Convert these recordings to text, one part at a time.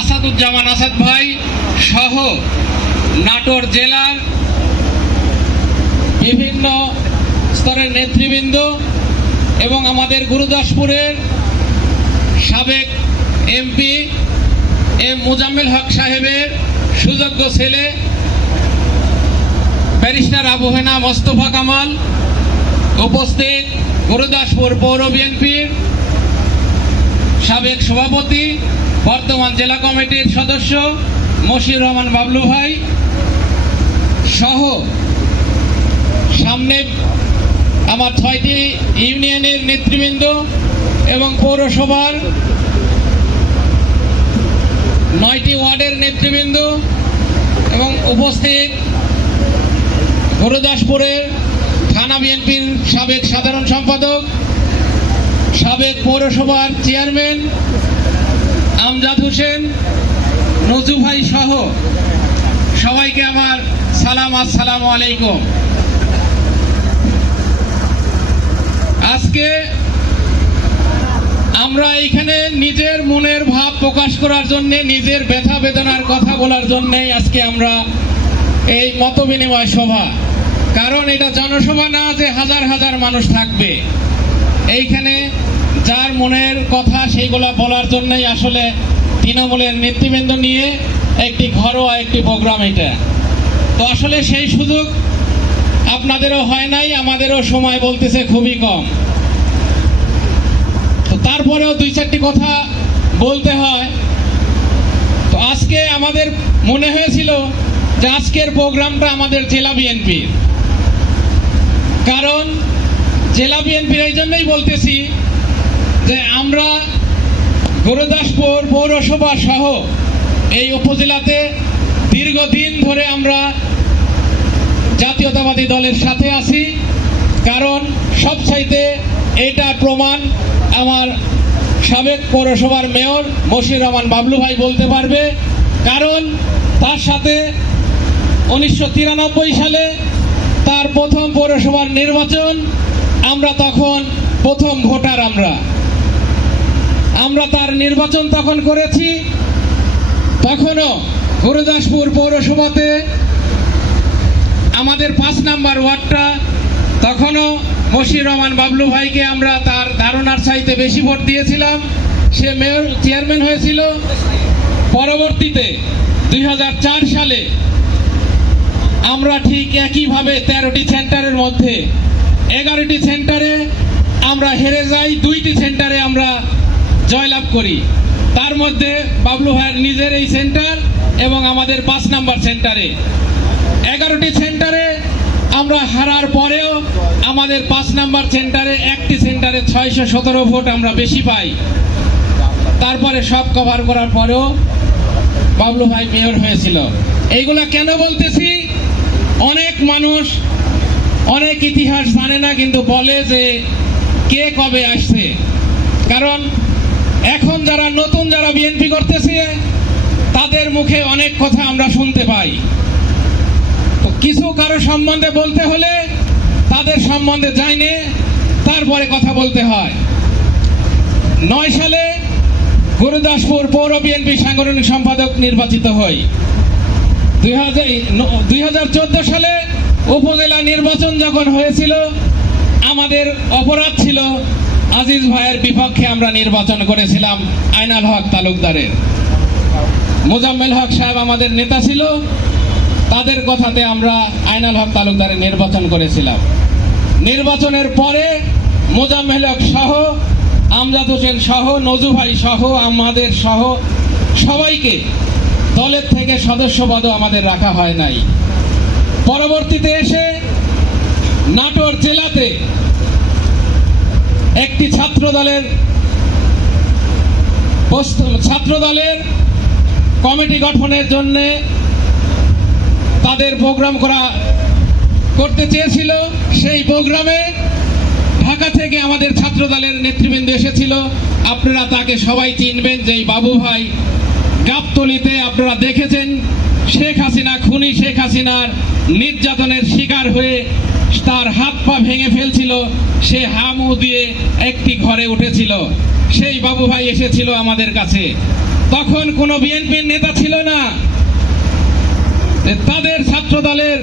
আসাদুজ্জামান আসাদ ভাই সহ নাটোর জেলার বিভিন্ন স্তরের নেতৃবৃন্দ এবং আমাদের গুরুদাসপুরের সাবেক এমপি এম মুজাম্মেল হক সাহেবের সুযোগ্য ছেলে, ব্যারিস্টার আবু হেনা মোস্তফা কামাল, উপস্থিত গুরুদাসপুর পৌর বিএনপির সাবেক সভাপতি, বর্তমান জেলা কমিটির সদস্য মশির রহমান বাবলু ভাই সহ সামনে আমার ছয়টি ইউনিয়নের নেতৃবৃন্দ এবং পৌরসভার নয়টি ওয়ার্ডের নেতৃবৃন্দ এবং উপস্থিত গুরুদাসপুরের থানা বিএনপির সাবেক সাধারণ সম্পাদক পৌরসভার চেয়ারম্যান আমজাদ হোসেন, নজু ভাই সহ সবাইকে আমার সালাম, আসসালাম আলাইকুম। আজকে আমরা এখানে নিজের মনের ভাব প্রকাশ করার জন্য, নিজের ব্যথা বেদনার কথা বলার জন্যই আজকে আমরা এই মত বিনিময় সভা। কারণ এটা জনসভা না যে হাজার হাজার মানুষ থাকবে। এইখানে যার মনের কথা সেইগুলা বলার জন্যই আসলে তৃণমূলের নেতৃবৃন্দ নিয়ে একটি ঘরোয়া একটি প্রোগ্রাম এটা। তো আসলে সেই সুযোগ আপনাদেরও হয় নাই, আমাদেরও সময় বলতেছে খুবই কম। তো তারপরেও দুই চারটি কথা বলতে হয়। তো আজকে আমাদের মনে হয়েছিল যে আজকের প্রোগ্রামটা আমাদের জেলা বিএনপির। কারণ জেলা বিএনপির এই জন্যই বলতেছি আমরা গুরুদাসপুর পৌরসভা সহ এই উপজেলাতে দীর্ঘদিন ধরে আমরা জাতীয়তাবাদী দলের সাথে আছি। কারণ সবচাইতে এটা প্রমাণ আমার সাবেক পৌরসভার মেয়র মশির রহমান বাবলু ভাই বলতে পারবে। কারণ তার সাথে উনিশশো তিরানব্বই সালে তার প্রথম পৌরসভার নির্বাচন, আমরা তখন প্রথম ভোটার আমরা। আমরা তার নির্বাচন তখন করেছি। তখনও গুরুদাসপুর পৌরসভাতে আমাদের পাঁচ নাম্বার ওয়ার্ডটা, তখনও মশির রহমান বাবলু ভাইকে আমরা তার ধারণার চাইতে বেশি ভোট দিয়েছিলাম। সে মেয়র, চেয়ারম্যান হয়েছিল। পরবর্তীতে দুই হাজার চার সালে আমরা ঠিক একইভাবে তেরোটি সেন্টারের মধ্যে এগারোটি সেন্টারে আমরা হেরে যাই, দুইটি সেন্টারে আমরা জয়লাভ করি। তার মধ্যে বাবলু ভাইয়ের নিজের এই সেন্টার এবং আমাদের পাঁচ নাম্বার সেন্টারে। এগারোটি সেন্টারে আমরা হারার পরেও আমাদের পাঁচ নাম্বার সেন্টারে একটি সেন্টারে ছয়শো সতেরো ভোট আমরা বেশি পাই। তারপরে সব কভার করার পরেও বাবলু ভাই মেয়র হয়েছিল। এইগুলা কেন বলতেছি? অনেক মানুষ, অনেক ইতিহাস জানে না, কিন্তু বলে যে কে কবে আসছে। কারণ এখন যারা নতুন যারা বিএনপি করতেছে, তাদের মুখে অনেক কথা আমরা শুনতে পাই। তো কিছু কারও সম্বন্ধে বলতে হলে তাদের সম্বন্ধে জানে তারপরে কথা বলতে হয়। নয় সালে গুরুদাসপুর পৌর বিএনপি সাংগঠনিক সম্পাদক নির্বাচিত হই। দুই হাজার চোদ্দ সালে উপজেলা নির্বাচন যখন হয়েছিল, আমাদের অপরাধ ছিল আজিজ ভাইয়ের বিপক্ষে আমরা নির্বাচন করেছিলাম আইনাল হক তালুকদারের। মোজাম্মেল হক সাহেব আমাদের নেতা ছিল, তাদের কথাতে আমরা আইনাল হক তালুকদারের নির্বাচন করেছিলাম। নির্বাচনের পরে মোজাম্মেল হক সহ, আমজাদ হোসেন সহ, নজু ভাই সহ, আমাদের সহ সবাইকে দলের থেকে সদস্যপদও আমাদের রাখা হয় নাই। পরবর্তীতে এসে নাটোর জেলাতে একটি ছাত্র দলের ছাত্র দলের কমিটি গঠনের জন্য তাদের প্রোগ্রাম করা, করতে চেয়েছিল। সেই প্রোগ্রামে ঢাকা থেকে আমাদের ছাত্র দলের নেতৃবৃন্দ এসেছিল। আপনারা তাকে সবাই চিনবেন যে বাবু ভাই গাবতলিতে আপনারা দেখেছেন, শেখ হাসিনা, খুনি শেখ হাসিনার নির্যাতনের শিকার হয়ে তার হাত পা ভেঙে ফেলছিল, সে হামু দিয়ে একটি ঘরে উঠেছিল। সেই বাবু ভাই এসেছিল আমাদের কাছে। তখন কোনো বিএনপির নেতা ছিল না। তাদের ছাত্র দলের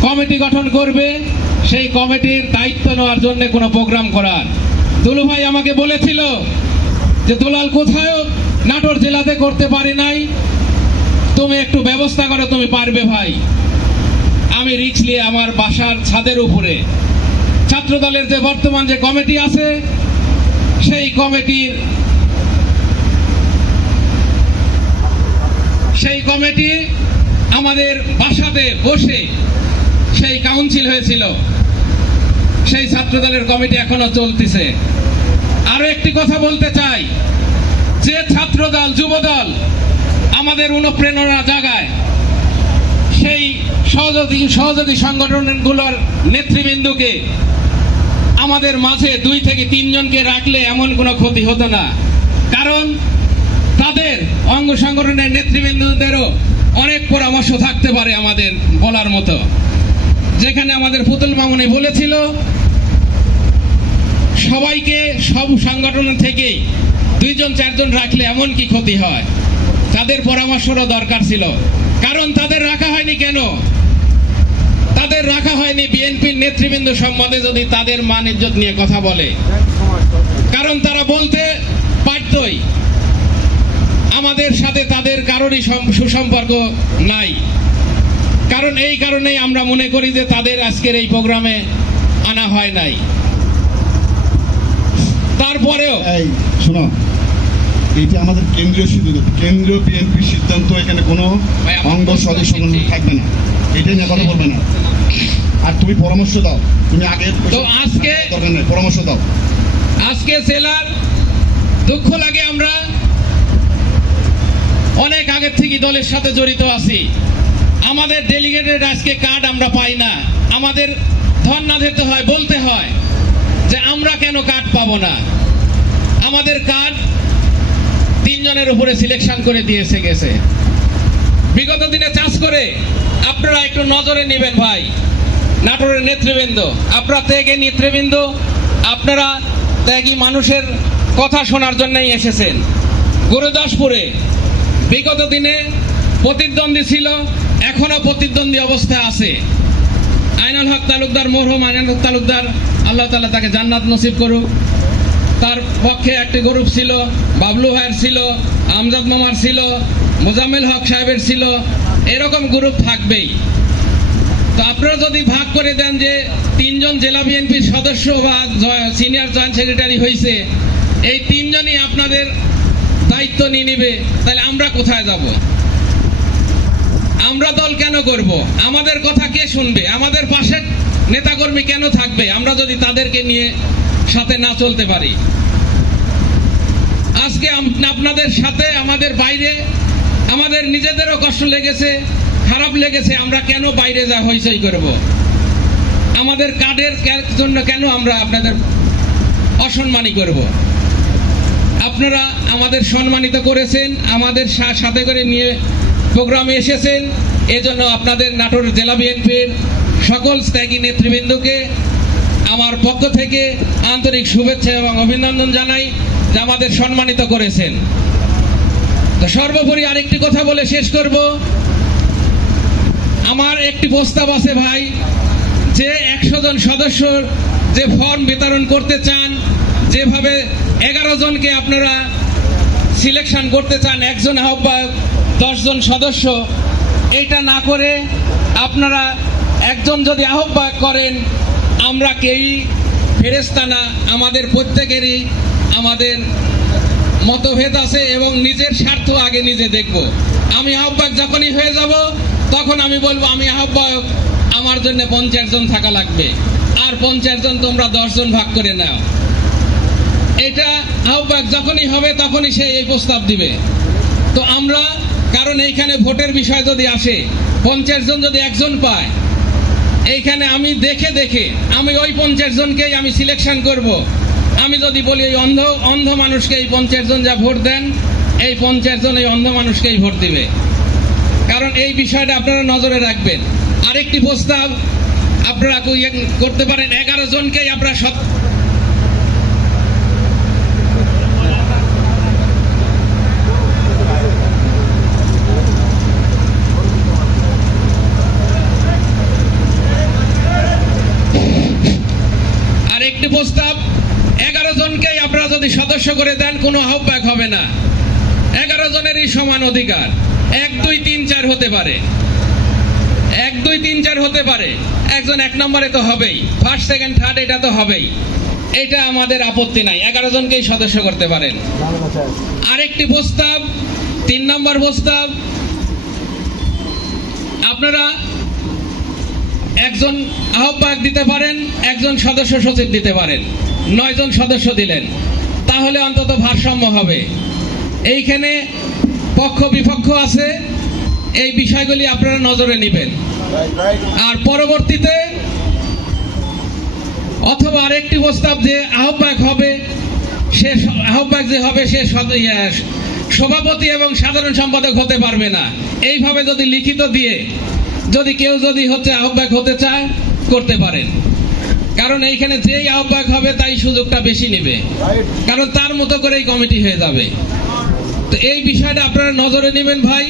কমিটি গঠন করবে, সেই কমিটির দায়িত্ব নেওয়ার জন্য কোনো প্রোগ্রাম করার। দুলু ভাই আমাকে বলেছিল যে, দুলাল কোথায় নাটোর জেলাতে করতে পারি নাই। তুমি একটু ব্যবস্থা করো, তুমি পারবে ভাই। আমি রিক্স নিয়ে আমার বাসার ছাদের উপরে। ছাত্র দলের যে বর্তমান যে কমিটি আছে, সেই কমিটির সেই কমিটি আমাদের বাসাতে বসে সেই কাউন্সিল হয়েছিল। সেই ছাত্র দলের কমিটি এখনও চলতেছে। আরও একটি কথা বলতে চাই, যে ছাত্র দল যুব দল আমাদের অনুপ্রেরণা জাগায় সেই সহযোগী সহযোগী সংগঠনগুলোর নেতৃবৃন্দকে আমাদের মাঝে দুই থেকে তিনজনকে রাখলে এমন কোনো ক্ষতি হতো না। কারণ তাদের অঙ্গ সংগঠনের নেতৃবৃন্দদেরও অনেক পরামর্শ থাকতে পারে আমাদের বলার মতো। যেখানে আমাদের পুতুল মামনি বলেছিল, সবাইকে সব সংগঠন থেকেই দুইজন চারজন রাখলে এমন কি ক্ষতি হয়? তাদের পরামর্শরও দরকার ছিল। কারণ তাদের রাখা হয়নি কেন? তাদের রাখা হয়নি বিএনপির নেতৃবৃন্দ সম্বন্ধে যদি তাদের মান ইজ্জত নিয়ে কথা বলে। কারণ তারা বলতে পারতই। আমাদের সাথে তাদের কারোরই সুসম্পর্ক নাই। কারণ এই কারণেই আমরা মনে করি যে তাদের আজকের এই প্রোগ্রামে আনা হয় নাই। তারপরেও এই শোনো। এইটা আমাদের কেন্দ্রীয় সিদ্ধান্ত কেন্দ্রীয় বিএনপির সিদ্ধান্ত এখানে কোনো অঙ্গ সদস্য থাকবে না। এটাই নিয়ে কথা বলবে না। আর তুমি পরামর্শ দাও। তুমি আগে তো আজকে দরকার নেই পরামর্শ দাও। আজকে জেলার দুঃখ লাগে আমরা। অনেক আগের থেকে দলের সাথে জড়িত আছি। আমাদের ডেলিগেটেড আজকে কার্ড আমরা পাই না। আমাদের ধর্ণা দিতে হয় বলতে হয় যে আমরা কেন কার্ড পাবো না। আমাদের কার্ড তিনজনের উপরে সিলেকশন করে দিয়েছে গেছে। বিগত দিনে চাষ করে আপনারা একটু নজরে নেবেন ভাই। নাটোরের নেতৃবৃন্দ, আপনারা ত্যাগী নেতৃবৃন্দ, আপনারা ত্যাগী মানুষের কথা শোনার জন্যই এসেছেন। গুরুদাসপুরে বিগত দিনে প্রতিদ্বন্দ্বী ছিল, এখনও প্রতিদ্বন্দ্বী অবস্থায় আছে। আইনাল হক তালুকদার, মরহুম আইনাল হক তালুকদার, আল্লাহ তালা তাকে জান্নাত নসিব করুক। তার পক্ষে একটি গ্রুপ ছিল, বাবলু ভাইয়ের ছিল, আমজাদ মামার ছিল মোজাম্মেল হক সাহেবের ছিল, এরকম গ্রুপ থাকবেই। তো আপনারা যদি ভাগ করে দেন যে তিনজন জেলা বিএনপির সদস্য বা সিনিয়র জয়েন্ট সেক্রেটারি হয়েছে এই তিনজনই আপনাদের দায়িত্ব নিয়ে নিবে, তাহলে আমরা কোথায় যাব? আমরা দল কেন করব? আমাদের কথা কে শুনবে? আমাদের পাশে নেতাকর্মী কেন থাকবে? আমরা যদি তাদেরকে নিয়ে সাথে না চলতে পারি। আজকে আপনাদের সাথে আমাদের বাইরে আমাদের নিজেদেরও কষ্ট লেগেছে, খারাপ লেগেছে, আমরা কেন বাইরে যা হইচই করব? আমাদের কার্ডের জন্য কেন আমরা আপনাদের অসম্মানী করব? আপনারা আমাদের সম্মানিত করেছেন, আমাদের সাথে করে নিয়ে প্রোগ্রামে এসেছেন, এজন্য আপনাদের নাটোর জেলা বিএনপির সকল ত্যাগী নেতৃবৃন্দকে আমার পক্ষ থেকে আন্তরিক শুভেচ্ছা এবং অভিনন্দন জানাই, যে আমাদের সম্মানিত করেছেন। সর্বোপরি আরেকটি কথা বলে শেষ করব। আমার একটি প্রস্তাব আছে ভাই, যে একশো জন সদস্য যে ফর্ম বিতরণ করতে চান, যেভাবে এগারো জনকে আপনারা সিলেকশন করতে চান, একজন আহ্বায়ক দশজন সদস্য, এটা না করে আপনারা একজন যদি আহ্বায়ক করেন, আমরা কেই ফেরেস্তানা আমাদের প্রত্যেকেরই আমাদের মতভেদ আছে এবং নিজের স্বার্থ আগে নিজে দেখব। আমি আহ্বায়ক যখনই হয়ে যাব, তখন আমি বলব, আমি আহ্বায়ক, আমার জন্য পঞ্চাশ জন থাকা লাগবে। আর পঞ্চাশ জন তোমরা দশ জন ভাগ করে নাও। এটা আহ্বায়ক যখনই হবে, তখনই সে এই প্রস্তাব দিবে। তো আমরা, কারণ এইখানে ভোটের বিষয় যদি আসে, পঞ্চাশ জন যদি একজন পায়, এইখানে আমি দেখে দেখে, আমি ওই পঞ্চাশ জনকেই আমি সিলেকশন করব। আমি যদি বলি ওই অন্ধ অন্ধ মানুষকে এই পঞ্চাশ জন যা ভোট দেন, এই পঞ্চাশ জন এই অন্ধ মানুষকেই ভোট দিবে। কারণ এই বিষয়টা আপনারা নজরে রাখবেন। আরেকটি প্রস্তাব, আপনারা করতে পারেন, এগারো জনকেই আপনারা সৎ আরেকটি প্রস্তাব এগারো জনকেই আপনারা যদি সদস্য করে দেন, কোনো আহ্বায়ক হবে না। এগারো জনেরই সমান অধিকার। এক, দুই, তিন, চার হতে পারে। এক, দুই, তিন, চার হতে পারে। একজন এক নম্বরে তো হবেই। ফার্স্ট সেকেন্ড থার্ড এটা তো হবেই। এটা আমাদের আপত্তি নাই। এগারো জনকেই সদস্য করতে পারেন। আরেকটি প্রস্তাব, তিন নম্বর প্রস্তাব। আপনারা একজন আহ্বায়ক দিতে পারেন, একজন সদস্য সচিব দিতে পারেন। নয় জন সদস্য দিলেন। তাহলে অন্তত ভারসাম্য হবে। এইখানে পক্ষ বিপক্ষ আছে। এই বিষয়গুলি আপনারা নজরে নেবেন। আর পরবর্তীতে অথবা আরেকটি প্রস্তাব যে আহ্বায়ক হবে, সে আহ্বায়ক যে হবে, সে সদ- সভাপতি এবং সাধারণ সম্পাদক হতে পারবে না। এইভাবে যদি লিখিত দিয়ে যদি কেউ যদি হচ্ছে আহ্বায়ক হতে চায় করতে পারেন। কারণ এইখানে যেই আহ্বায়ক হবে তাই সুযোগটা বেশি নেবে। কারণ তার মতো করেই কমিটি হয়ে যাবে। তো এই বিষয়টা আপনারা নজরে নেবেন ভাই।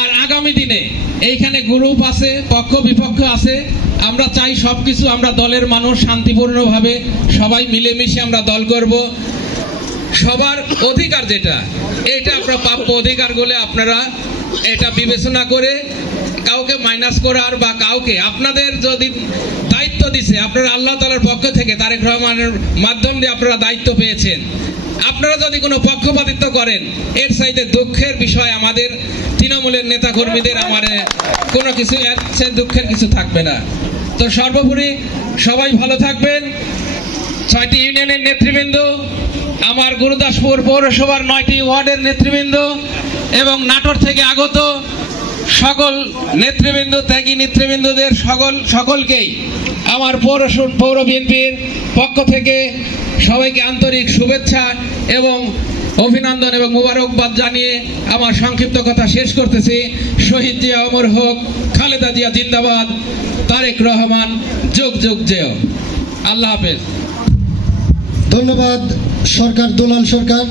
আর আগামী দিনে এইখানে গ্রুপ আছে পক্ষ বিপক্ষ আছে আমরা চাই সব কিছু আমরা দলের মানুষ শান্তিপূর্ণভাবে সবাই মিলেমিশে আমরা দল করব। সবার অধিকার যেটা এটা আপনার প্রাপ্য অধিকার বলে আপনারা এটা বিবেচনা করে কাউকে মাইনাস করার বা কাউকে, আপনাদের যদি দায়িত্ব দিছে, আপনারা আল্লাহ তালার পক্ষ থেকে তারেক রহমানের মাধ্যম দিয়ে আপনারা দায়িত্ব পেয়েছেন। আপনারা যদি কোনো পক্ষপাতিত্ব করেন, এর চাইতে দুঃখের বিষয় আমাদের তৃণমূলের নেতা কর্মীদের আমার কোনো কিছু, এর চেয়ে দুঃখের কিছু থাকবে না। তো সর্বোপরি সবাই ভালো থাকবেন। ছয়টি ইউনিয়নের নেতৃবৃন্দ, আমার গুরুদাসপুর পৌরসভার নয়টি ওয়ার্ডের নেতৃবৃন্দ এবং নাটোর থেকে আগত সকল নেতৃবৃন্দ, ত্যাগী নেতৃবৃন্দদের সকল, সকলকেই আমার পৌর পৌর বিএনপির পক্ষ থেকে সবাইকে আন্তরিক শুভেচ্ছা এবং অভিনন্দন এবং মোবারকবাদ জানিয়ে আমার সংক্ষিপ্ত কথা শেষ করতেছি। শহীদ জিয়া অমর হোক, খালেদা জিয়া জিন্দাবাদ, তারেক রহমান, যুগ যুগ জেয় আল্লাহ হাফেজ। ধন্যবাদ, সরকার, দোলাল সরকার।